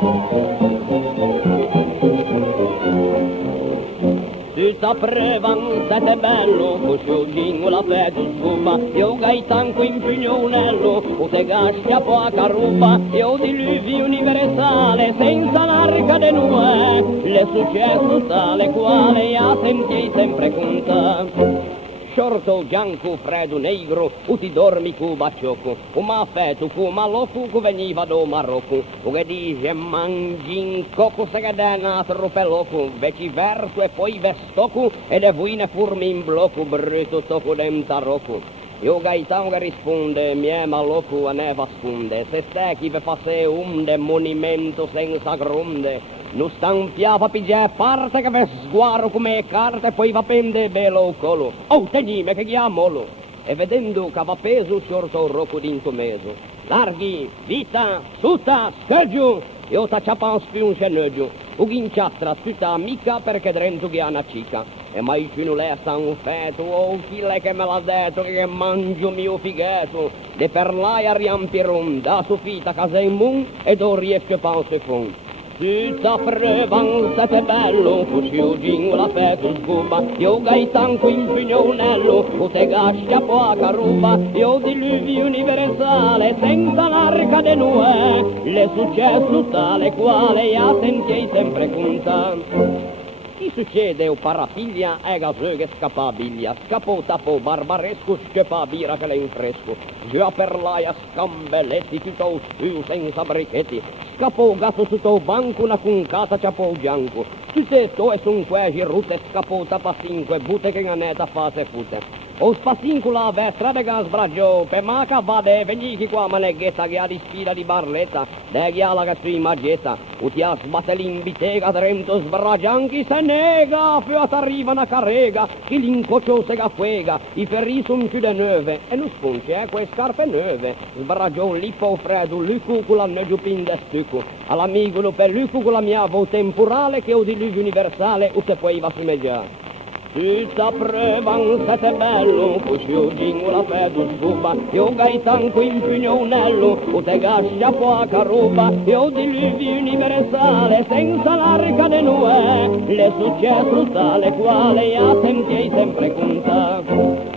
Si saprevan sete bello, cosciugin la fetu scuba, io gaitanco in pugnonello, o te gascia poca ruba, io diluvio universale, senza l'arca de Noè, le successo tale quale a sentiei sempre conta. Shorto, bianco, freddo, negro, o ti dormi cu baciocco, o ma fetu cu malocco cu veniva do Marocco, o che dice mangin cocco se che dena tropelocco, veci verso e poi vestocco, e le vuine furmi in blocco, brutto tocco dem tarocco. Io gaitano che risponde, mie malocco a ne vasconde, se ste chi ve fasse de monumento senza gronde, non stampiava pigia parte che ve sguaro come carte e poi va pende bello colo. Oh, tenime che chiamolo! E vedendo che va peso shorto rocco d'into meso. Larghi, vita, suta, scheggio, io t'acciappa un spiun sceneggio, o ghinciatra tutta amica perché drento che ha una cica. E mai più non le sta un feto, oh chi lei che me l'ha detto che mangio mio fighetto, de per lei a riampiron, da sofita casa in mun, e do riesce panse fon. Si saprevan sete bello, cosciugin la fetu scuba, io gaitanco in pugnonello, o te gascia poca ruba, io diluvio universale, senza l'arca de Noè, le successo tale quale a sentiei sempre conta. Chi succede o parapiglia è gasö che scappabiglia, scapò tapò barbaresco, scappa bira che le infresco, già per l'aia scambelletti tutto su senza brichetti, scapò gatto sotto banco una cuncata ciapò bianco, tutte to e son quasi rute scapò tapa cinque, butte che ganeta fase fute. O spassincula vestra de gas sbraggio, per maca vade, veniti qua maneghetta che ha di sfida di barletta, de che ha la prima getta, o ti ha sbatte l'imbitega, drento sbraggianchi se nega, fiat arriva una carrega, chi l'incoccio se gaffega, i ferri son più de neve, e non spunce, quei scarpe neve, sbraggio lippo freddo, lucu con la negiupin de stucco, all'amigo per lucu con la mia vo temporale che ho diluvio universale, o te poi va su meggiare. Si saprevan sete bello, cosciugin la fetu scuba, io gaitanco in pugnonello, o te gascia poca ruba, io diluvio universale, senza l'arca de Noè, le successo tale quale a sentiei sempre conta.